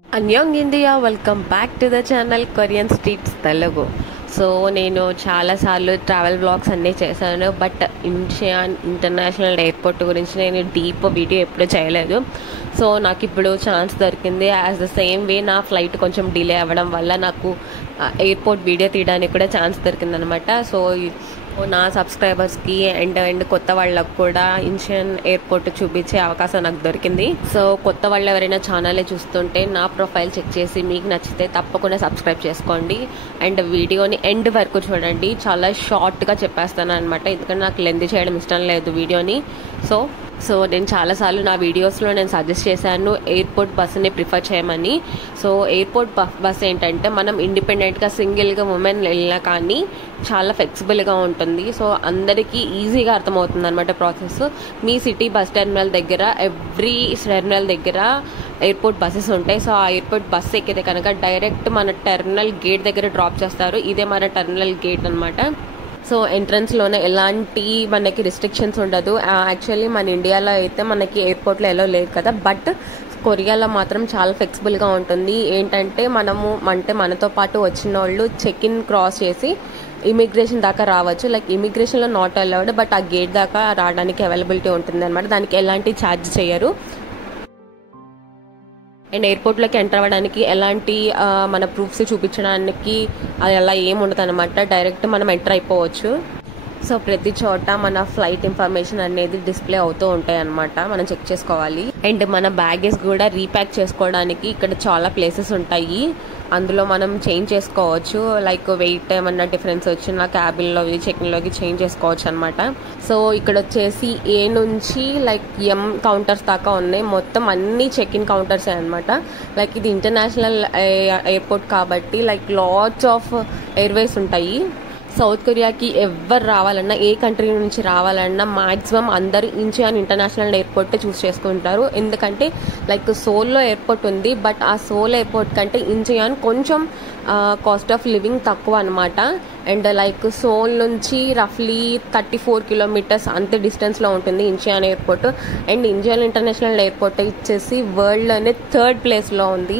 అన్యోంగ్ India, welcome back to the channel Korean streets Telugu. So నేను చాలాసార్లు travel blogs అన్నీ చేశాను, బట్ ఇంచియాన్ ఇంటర్నేషనల్ ఎయిర్పోర్ట్ గురించి నేను డీప్ వీడియో ఎప్పుడూ చేయలేదు. సో నాకు ఇప్పుడు ఛాన్స్ దొరికింది. యాజ్ ద సేమ్ వే నా ఫ్లైట్ కొంచెం డిలే అవ్వడం వల్ల నాకు ఎయిర్పోర్ట్ వీడియో తీయడానికి కూడా ఛాన్స్ దొరికిందనమాట. సో నా సబ్స్క్రైబర్స్కి అండ్ కొత్త వాళ్ళకు కూడా ఇంచియాన్ ఎయిర్పోర్ట్ చూపించే అవకాశం నాకు దొరికింది. సో కొత్త వాళ్ళు ఎవరైనా ఛానల్ చూస్తుంటే నా ప్రొఫైల్ చెక్ చేసి మీకు నచ్చితే తప్పకుండా సబ్స్క్రైబ్ చేసుకోండి అండ్ వీడియోని ఎండ్ వరకు చూడండి. చాలా షార్ట్గా చెప్పేస్తాను అనమాట, ఎందుకంటే నాకు లెంత్ చేయడం ఇష్టం లేదు వీడియోని. సో నేను చాలాసార్లు నా వీడియోస్లో నేను సజెస్ట్ చేశాను ఎయిర్పోర్ట్ బస్సుని ప్రిఫర్ చేయమని. సో ఎయిర్పోర్ట్ బస్ ఏంటంటే మనం ఇండిపెండెంట్గా సింగిల్గా ఉమెన్ వెళ్ళినా కానీ చాలా ఫ్లెక్సిబుల్గా ఉంటుంది. సో అందరికీ ఈజీగా అర్థమవుతుంది అనమాట ప్రాసెస్. మీ సిటీ బస్ టెర్మినల్ దగ్గర ఎవ్రీ టెర్మినల్ దగ్గర ఎయిర్పోర్ట్ బస్సెస్ ఉంటాయి. సో ఆ ఎయిర్పోర్ట్ బస్సు ఎక్కితే కనుక డైరెక్ట్ మన టెర్మినల్ గేట్ దగ్గర డ్రాప్ చేస్తారు. ఇదే మన టెర్మినల్ గేట్ అనమాట. సో ఎంట్రన్స్లోనే ఎలాంటి మనకి రిస్ట్రిక్షన్స్ ఉండదు. యాక్చువల్లీ మన ఇండియాలో అయితే మనకి ఎయిర్పోర్ట్లో ఎలా లేదు కదా, బట్ కొరియాలో మాత్రం చాలా ఫ్లెక్సిబుల్గా ఉంటుంది. ఏంటంటే మనతో పాటు వచ్చిన వాళ్ళు చెక్ ఇన్ క్రాస్ చేసి ఇమిగ్రేషన్ దాకా రావచ్చు. లైక్ ఇమిగ్రేషన్లో నాట్ అలౌడ్, బట్ ఆ గేట్ దాకా రావడానికి అవైలబిలిటీ ఉంటుంది అనమాట. దానికి ఎలాంటి ఛార్జ్ చేయరు. అండ్ ఎయిర్పోర్ట్లోకి ఎంటర్ అవ్వడానికి ఎలాంటి మన ప్రూఫ్స్ చూపించడానికి అది అలా ఏముండదు అనమాట. డైరెక్ట్ మనం ఎంటర్ అయిపోవచ్చు. సో ప్రతి చోట మన ఫ్లైట్ ఇన్ఫర్మేషన్ అనేది డిస్ప్లే అవుతూ ఉంటాయి అనమాట, మనం చెక్ చేసుకోవాలి. అండ్ మన బ్యాగేజ్ కూడా రీప్యాక్ చేసుకోవడానికి ఇక్కడ చాలా ప్లేసెస్ ఉంటాయి. అందులో మనం చేంజ్ చేసుకోవచ్చు. లైక్ వెయిట్ ఏమన్నా డిఫరెన్స్ వచ్చినా క్యాబిన్లోకి చెకిన్లోకి చేంజ్ చేసుకోవచ్చు అనమాట. సో ఇక్కడ వచ్చేసి ఏ నుంచి లైక్ ఎం కౌంటర్స్ దాకా ఉన్నాయి. మొత్తం అన్ని చెక్ ఇన్ కౌంటర్స్ అనమాట. లైక్ ఇది ఇంటర్నేషనల్ ఎయిర్పోర్ట్ కాబట్టి లైక్ లాట్స్ ఆఫ్ ఎయిర్వేస్ ఉంటాయి. సౌత్ కొరియాకి ఎవరు రావాలన్నా, ఏ కంట్రీ నుంచి రావాలన్నా మాక్సిమం అందరూ ఇంచియాన్ ఇంటర్నేషనల్ ఎయిర్పోర్ట్ చూస్ చేసుకుంటారు. ఎందుకంటే లైక్ సోల్లో ఎయిర్పోర్ట్ ఉంది, బట్ ఆ సోల్ ఎయిర్పోర్ట్ కంటే ఇంచియాన్ కొంచెం కాస్ట్ ఆఫ్ లివింగ్ తక్కువ అనమాట. అండ్ లైక్ సోల్ నుంచి రఫ్లీ 34 కిలోమీటర్స్ అంతే డిస్టెన్స్లో ఉంటుంది Incheon airport. And Incheon international airport వచ్చేసి వరల్డ్లోనే 3rd ప్లేస్లో ఉంది.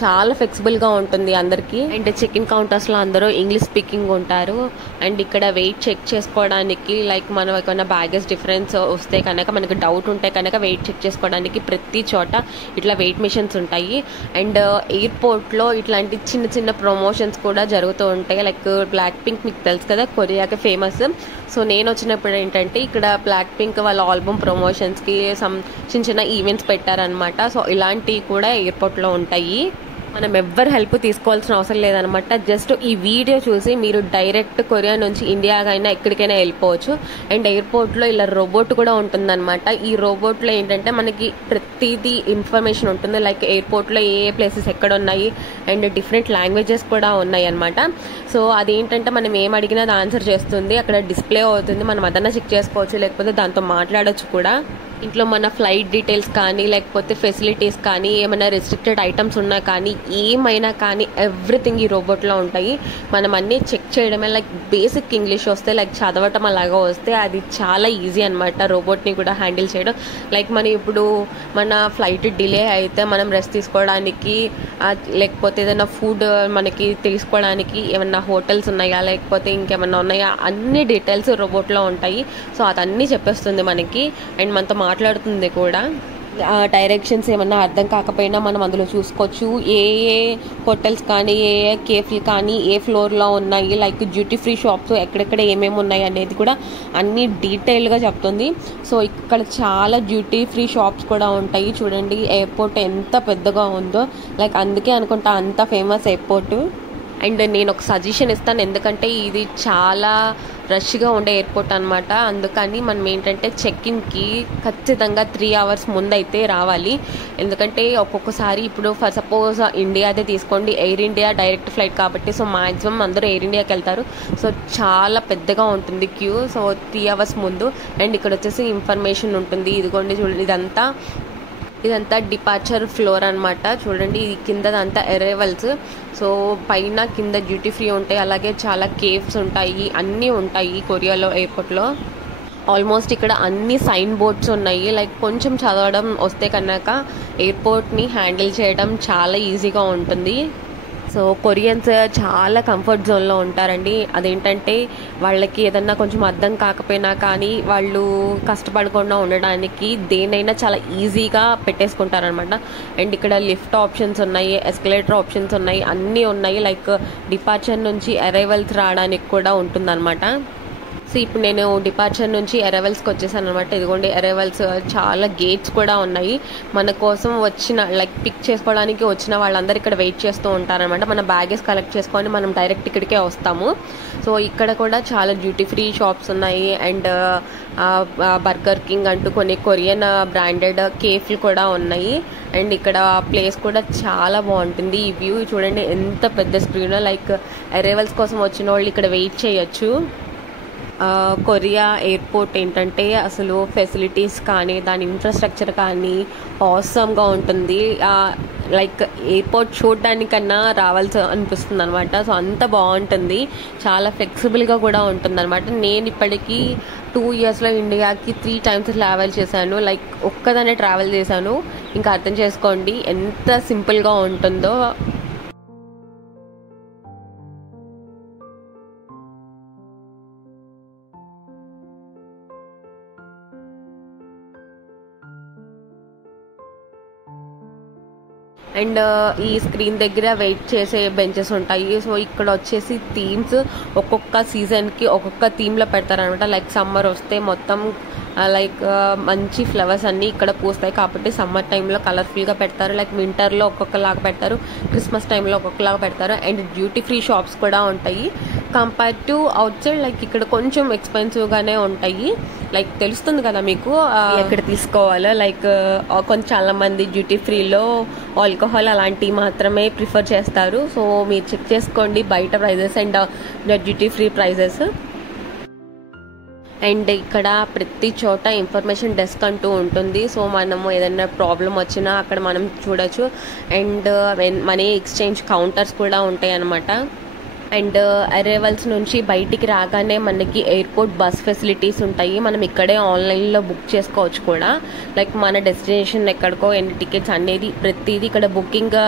చాలా ఫ్లెక్సిబుల్గా ఉంటుంది అందరికీ. అండ్ చెక్ ఇన్ కౌంటర్స్లో అందరూ ఇంగ్లీష్ స్పీకింగ్ ఉంటారు. అండ్ ఇక్కడ వెయిట్ చెక్ చేసుకోవడానికి లైక్ మనం ఏమైనా బ్యాగేజ్ డిఫరెన్స్ వస్తే కనుక, మనకు డౌట్ ఉంటే కనుక వెయిట్ చెక్ చేసుకోవడానికి ప్రతి చోట ఇట్లా వెయిట్ మిషన్స్ ఉంటాయి. అండ్ ఎయిర్పోర్ట్లో ఇట్లాంటి చిన్న చిన్న ప్రమోషన్స్ కూడా జరుగుతూ ఉంటాయి. లైక్ బ్లాక్ పింక్ మీకు తెలుసు కదా, కొరియాకి ఫేమస్. సో నేను వచ్చినప్పుడు ఏంటంటే ఇక్కడ బ్లాక్ పింక్ వాళ్ళ ఆల్బమ్ ప్రమోషన్స్కి చిన్న చిన్న ఈవెంట్స్ పెట్టారనమాట. సో ఇలాంటివి కూడా ఎయిర్పోర్ట్లో ఉంటాయి. మనం ఎవ్వరు హెల్ప్ తీసుకోవాల్సిన అవసరం లేదనమాట. జస్ట్ ఈ వీడియో చూసి మీరు డైరెక్ట్ కొరియా నుంచి ఇండియాకైనా ఎక్కడికైనా వెళ్ళిపోవచ్చు. అండ్ ఎయిర్పోర్ట్లో ఇలా రోబోట్ కూడా ఉంటుందన్నమాట. ఈ రోబోట్లో ఏంటంటే మనకి ప్రతిదీ ఇన్ఫర్మేషన్ ఉంటుంది. లైక్ ఎయిర్పోర్ట్లో ఏ ప్లేసెస్ ఎక్కడ ఉన్నాయి అండ్ డిఫరెంట్ లాంగ్వేజెస్ కూడా ఉన్నాయి అనమాట. సో అదేంటంటే మనం ఏం అడిగినా అది ఆన్సర్ చేస్తుంది, అక్కడ డిస్ప్లే అవుతుంది. మనం అదన్నా చెక్ చేసుకోవచ్చు, లేకపోతే దాంతో మాట్లాడచ్చు కూడా. ఇంట్లో మన ఫ్లైట్ డీటెయిల్స్ కానీ లేకపోతే ఫెసిలిటీస్ కానీ ఏమైనా రెస్ట్రిక్టెడ్ ఐటమ్స్ ఉన్నా కానీ ఏమైనా కానీ ఎవ్రీథింగ్ ఈ రోబోట్లో ఉంటాయి. మనం అన్నీ చెక్ చేయడమే. లైక్ బేసిక్ ఇంగ్లీష్ వస్తే, లైక్ చదవటం అలాగా వస్తే అది చాలా ఈజీ అనమాట రోబోట్ని కూడా హ్యాండిల్ చేయడం. లైక్ మనం ఇప్పుడు మన ఫ్లైట్ డిలే అయితే మనం రెస్ట్ తీసుకోవడానికి లేకపోతే ఏదైనా ఫుడ్ మనకి తీసుకోవడానికి ఏమన్నా హోటల్స్ ఉన్నాయా లేకపోతే ఇంకేమన్నా ఉన్నాయా అన్ని డీటెయిల్స్ రోబోట్లో ఉంటాయి. సో అదన్నీ చెప్పేస్తుంది మనకి అండ్ మనతో మాట్లాడుతుంది కూడా. డైరెక్షన్స్ ఏమన్నా అర్థం కాకపోయినా మనం అందులో చూసుకోవచ్చు. ఏ ఏ హోటల్స్ కానీ ఏ ఏ కేఫ్లు కానీ ఏ ఫ్లోర్లో ఉన్నాయి, లైక్ డ్యూటీ ఫ్రీ షాప్స్ ఎక్కడెక్కడ ఏమేమి ఉన్నాయి అనేది కూడా అన్ని డీటెయిల్గా చెప్తుంది. సో ఇక్కడ చాలా డ్యూటీ ఫ్రీ షాప్స్ కూడా ఉంటాయి. చూడండి ఎయిర్పోర్ట్ ఎంత పెద్దగా ఉందో. లైక్ అందుకే అనుకుంటా అంత ఫేమస్ ఎయిర్పోర్ట్. అండ్ నేను ఒక సజెషన్ ఇస్తాను, ఎందుకంటే ఇది చాలా రష్గా ఉండే ఎయిర్పోర్ట్ అనమాట. అందుకని మనం ఏంటంటే చెక్ ఇన్కి ఖచ్చితంగా 3 hours ముందైతే రావాలి. ఎందుకంటే ఒక్కొక్కసారి ఇప్పుడు ఫర్ సపోజ్ ఇండియాదే తీసుకోండి, ఎయిర్ ఇండియా డైరెక్ట్ ఫ్లైట్ కాబట్టి సో మ్యాక్సిమం అందరూ ఎయిర్ ఇండియాకి వెళ్తారు. సో చాలా పెద్దగా ఉంటుంది క్యూ. సో 3 hours ముందు. అండ్ ఇక్కడ వచ్చేసి ఇన్ఫర్మేషన్ ఉంటుంది. ఇదిగోండి చూడండి, ఇదంతా డిపార్చర్ ఫ్లోర్ అనమాట. చూడండి ఇది కిందదంతా అరైవల్స్. సో పైన కింద డ్యూటీ ఫ్రీ ఉంటాయి, అలాగే చాలా కేవ్స్ ఉంటాయి, అన్నీ ఉంటాయి కొరియాలో ఎయిర్పోర్ట్లో. ఆల్మోస్ట్ ఇక్కడ అన్ని సైన్ బోర్డ్స్ ఉన్నాయి. లైక్ కొంచెం చదవడం వస్తే కనుక ఎయిర్పోర్ట్ని హ్యాండిల్ చేయడం చాలా ఈజీగా ఉంటుంది. సో కొరియన్స్ చాలా కంఫర్ట్ జోన్లో ఉంటారండి. అదేంటంటే వాళ్ళకి ఏదన్నా కొంచెం అర్థం కాకపోయినా కానీ వాళ్ళు కష్టపడకుండా ఉండడానికి దేనైనా చాలా ఈజీగా పెట్టేసుకుంటారనమాట. అండ్ ఇక్కడ లిఫ్ట్ ఆప్షన్స్ ఉన్నాయి, ఎస్కలేటర్ ఆప్షన్స్ ఉన్నాయి, అన్నీ ఉన్నాయి. లైక్ డిపార్చర్ నుంచి అరైవల్స్ రావడానికి కూడా ఉంటుందన్నమాట. సో ఇప్పుడు నేను డిపార్చర్ నుంచి అరైవల్స్కి వచ్చేసాను అనమాట. ఇదిగోండి అరైవల్స్ చాలా గేట్స్ కూడా ఉన్నాయి. మన కోసం వచ్చిన లైక్ పిక్ చేసుకోవడానికి వచ్చిన వాళ్ళందరూ ఇక్కడ వెయిట్ చేస్తూ ఉంటారనమాట. మన బ్యాగేజ్ కలెక్ట్ చేసుకొని మనం డైరెక్ట్ ఇక్కడికే వస్తాము. సో ఇక్కడ కూడా చాలా డ్యూటీ ఫ్రీ షాప్స్ ఉన్నాయి. అండ్ బర్గర్ కింగ్ అంటూ కొన్ని కొరియన్ బ్రాండెడ్ కేఫ్లు కూడా ఉన్నాయి. అండ్ ఇక్కడ ప్లేస్ కూడా చాలా బాగుంటుంది. ఈ వ్యూ చూడండి ఎంత పెద్ద స్క్రీన్. లైక్ అరైవల్స్ కోసం వచ్చిన వాళ్ళు ఇక్కడ వెయిట్ చేయొచ్చు. కొరియా ఎయిర్పోర్ట్ ఏంటంటే అసలు ఫెసిలిటీస్ కానీ దాని ఇన్ఫ్రాస్ట్రక్చర్ కానీ ఆసమ్గా ఉంటుంది. లైక్ ఎయిర్పోర్ట్ చూడడానికన్నా రావాల్సి అనిపిస్తుంది అనమాట. సో అంత బాగుంటుంది, చాలా ఫ్లెక్సిబుల్గా కూడా ఉంటుంది అనమాట. నేను ఇప్పటికీ 2 ఇయర్స్లో ఇండియాకి 3 times ట్రావెల్ చేశాను. లైక్ ఒక్కదానే ట్రావెల్ చేశాను. ఇంకా అర్థం చేసుకోండి ఎంత సింపుల్గా ఉంటుందో. అండ్ ఈ స్క్రీన్ దగ్గర వెయిట్ చేసే బెంచెస్ ఉంటాయి. సో ఇక్కడ వచ్చేసి థీమ్స్ ఒక్కొక్క సీజన్కి ఒక్కొక్క థీమ్లో పెడతారనమాట. లైక్ సమ్మర్ వస్తే మొత్తం లైక్ మంచి ఫ్లవర్స్ అన్నీ ఇక్కడ పూస్తాయి కాబట్టి సమ్మర్ టైంలో కలర్ఫుల్గా పెడతారు. లైక్ వింటర్లో ఒక్కొక్కలాగా పెడతారు, క్రిస్మస్ టైంలో ఒక్కొక్కలాగా పెడతారు. అండ్ డ్యూటీ ఫ్రీ షాప్స్ కూడా ఉంటాయి. Compare to out side like ఇక్కడ కొంచెం ఎక్స్పెన్సివ్గానే ఉంటాయి. లైక్ తెలుస్తుంది కదా మీకు ఎక్కడ తీసుకోవాలో. లైక్ కొంచెం చాలా మంది డ్యూటీ ఫ్రీలో ఆల్కహాల్ అలాంటివి మాత్రమే ప్రిఫర్ చేస్తారు. సో మీరు చెక్ చేసుకోండి బయట prices and duty free prices. And ఇక్కడ ప్రతి చోట ఇన్ఫర్మేషన్ డెస్క్ అంటూ ఉంటుంది. సో మనము ఏదైనా ప్రాబ్లం వచ్చినా అక్కడ మనం చూడొచ్చు. అండ్ మనీ ఎక్స్చేంజ్ కౌంటర్స్ కూడా ఉంటాయి అన్నమాట. అండ్ అరైవల్స్ నుంచి బయటికి రాగానే మనకి ఎయిర్పోర్ట్ బస్ ఫెసిలిటీస్ ఉంటాయి. మనం ఇక్కడే ఆన్లైన్లో బుక్ చేసుకోవచ్చు కూడా. లైక్ మన డెస్టినేషన్ ఎక్కడికో ఎన్ని టికెట్స్ అనేది ప్రతిదీ ఇక్కడ బుకింగ్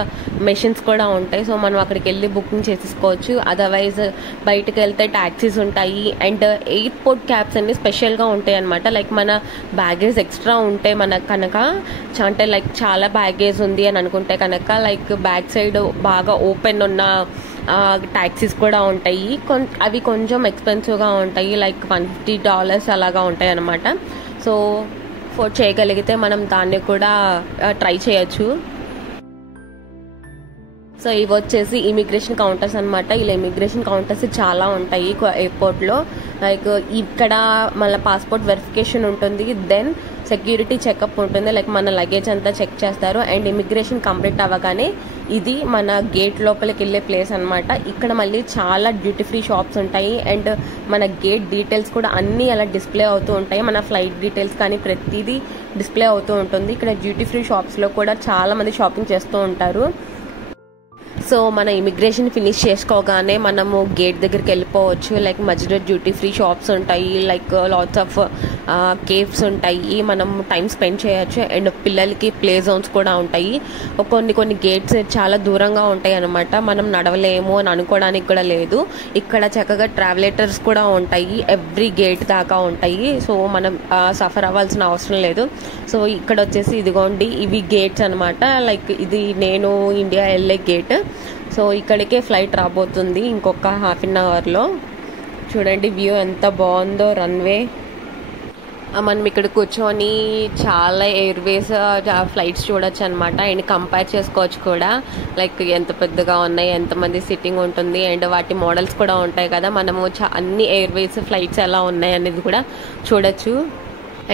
మెషిన్స్ కూడా ఉంటాయి. సో మనం అక్కడికి వెళ్ళి బుకింగ్ చేసేసుకోవచ్చు. అదర్వైజ్ బయటకు వెళ్తే ట్యాక్సీస్ ఉంటాయి. అండ్ ఎయిర్పోర్ట్ క్యాబ్స్ అన్ని స్పెషల్గా ఉంటాయి అనమాట. లైక్ మన బ్యాగేజ్ ఎక్స్ట్రా ఉంటే మనకు కనుక అంటే లైక్ చాలా బ్యాగేజ్ ఉంది అని అనుకుంటే కనుక లైక్ బ్యాక్ సైడ్ బాగా ఓపెన్ ఉన్న ట్యాక్సీస్ కూడా ఉంటాయి. అవి కొంచెం ఎక్స్పెన్సివ్గా ఉంటాయి. లైక్ $150 అలాగా ఉంటాయి అన్నమాట. సో అఫోర్డ్ చేయగలిగితే మనం దాన్ని కూడా ట్రై చేయొచ్చు. సో ఇవి వచ్చేసి ఇమిగ్రేషన్ కౌంటర్స్ అనమాట. ఇలా ఇమిగ్రేషన్ కౌంటర్స్ చాలా ఉంటాయి ఎయిర్పోర్ట్లో. లైక్ ఇక్కడ మళ్ళీ పాస్పోర్ట్ వెరిఫికేషన్ ఉంటుంది, దెన్ సెక్యూరిటీ చెకప్ ఉంటుంది. లైక్ మన లగేజ్ అంతా చెక్ చేస్తారు. అండ్ ఇమిగ్రేషన్ కంప్లీట్ అవ్వగానే ఇది మన గేట్ లోపలికి వెళ్ళే ప్లేస్ అనమాట. ఇక్కడ మళ్ళీ చాలా డ్యూటీ ఫ్రీ షాప్స్ ఉంటాయి. అండ్ మన గేట్ డీటెయిల్స్ కూడా అన్నీ అలా డిస్ప్లే అవుతూ ఉంటాయి. మన ఫ్లైట్ డీటెయిల్స్ కానీ ప్రతిదీ డిస్ప్లే అవుతూ ఉంటుంది. ఇక్కడ డ్యూటీ ఫ్రీ షాప్స్లో కూడా చాలా మంది షాపింగ్ చేస్తూ ఉంటారు. సో మన ఇమిగ్రేషన్ ఫినిష్ చేసుకోగానే మనము గేట్ దగ్గరికి వెళ్ళిపోవచ్చు. లైక్ మధ్యలో డ్యూటీ ఫ్రీ షాప్స్ ఉంటాయి. లైక్ లాట్స్ ఆఫ్ కేవ్స్ ఉంటాయి, మనం టైం స్పెండ్ చేయొచ్చు. అండ్ పిల్లలకి ప్లే జోన్స్ కూడా ఉంటాయి. కొన్ని గేట్స్ చాలా దూరంగా ఉంటాయి అన్నమాట. మనం నడవలేము అని అనుకోవడానికి కూడా లేదు. ఇక్కడ చక్కగా ట్రావెలేటర్స్ కూడా ఉంటాయి, ఎవ్రీ గేట్ దాకా ఉంటాయి. సో మనం సఫర్ అవ్వాల్సిన అవసరం లేదు. సో ఇక్కడ వచ్చేసి ఇదిగోండి ఇవి గేట్స్ అనమాట. లైక్ ఇది నేను ఇండియా వెళ్ళే గేట్. సో ఇక్కడికే ఫ్లైట్ రాబోతుంది ఇంకొక ½ అవర్లో. చూడండి వ్యూ ఎంత బాగుందో రన్వే. మనం ఇక్కడ కూర్చొని చాలా ఎయిర్వేస్ ఫ్లైట్స్ చూడొచ్చు అనమాట. అండ్ కంపేర్ చేసుకోవచ్చు కూడా. లైక్ ఎంత పెద్దగా ఉన్నాయి, ఎంతమంది సిట్టింగ్ ఉంటుంది, అండ్ వాటి మోడల్స్ కూడా ఉంటాయి కదా. మనము అన్ని ఎయిర్వేస్ ఫ్లైట్స్ ఎలా ఉన్నాయి అనేది కూడా చూడొచ్చు.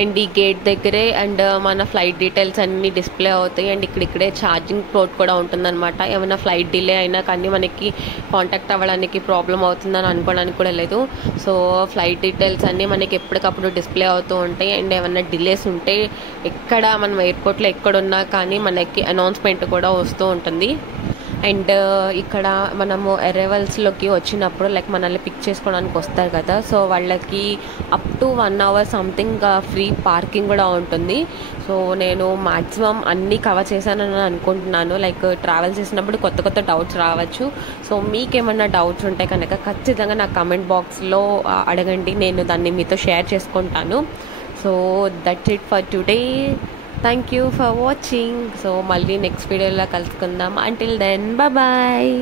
అండ్ ఈ గేట్ దగ్గరే అండ్ మన ఫ్లైట్ డీటెయిల్స్ అన్నీ డిస్ప్లే అవుతాయి. అండ్ ఇక్కడే ఛార్జింగ్ పోర్ట్ కూడా ఉంటుందన్నమాట. ఏమైనా ఫ్లైట్ డిలే అయినా కానీ మనకి కాంటాక్ట్ అవ్వడానికి ప్రాబ్లం అవుతుందని అనుకోవడానికి కూడా లేదు. సో ఫ్లైట్ డీటెయిల్స్ అన్నీ మనకి ఎప్పటికప్పుడు డిస్ప్లే అవుతూ ఉంటాయి. అండ్ ఏమైనా డిలేస్ ఉంటే ఎక్కడ మనం ఎయిర్పోర్ట్లో ఎక్కడున్నా కానీ మనకి అనౌన్స్మెంట్ కూడా వస్తూ ఉంటుంది. అండ్ ఇక్కడ మనము అరైవల్స్లోకి వచ్చినప్పుడు లైక్ మనల్ని పిక్ చేసుకోవడానికి వస్తారు కదా, సో వాళ్ళకి up to 1 hour something free parking కూడా ఉంటుంది. సో నేను మ్యాక్సిమం అన్నీ కవర్ చేశానని అనుకుంటున్నాను. లైక్ ట్రావెల్ చేసినప్పుడు కొత్త కొత్త డౌట్స్ రావచ్చు. సో మీకేమన్నా డౌట్స్ ఉంటే కనుక ఖచ్చితంగా నా కమెంట్ బాక్స్లో అడగండి, నేను దాన్ని మీతో షేర్ చేసుకుంటాను. So that's it for today. Thank you for watching. So మళ్ళీ నెక్స్ట్ వీడియోలో కలుసుకుందాం. Until then bye.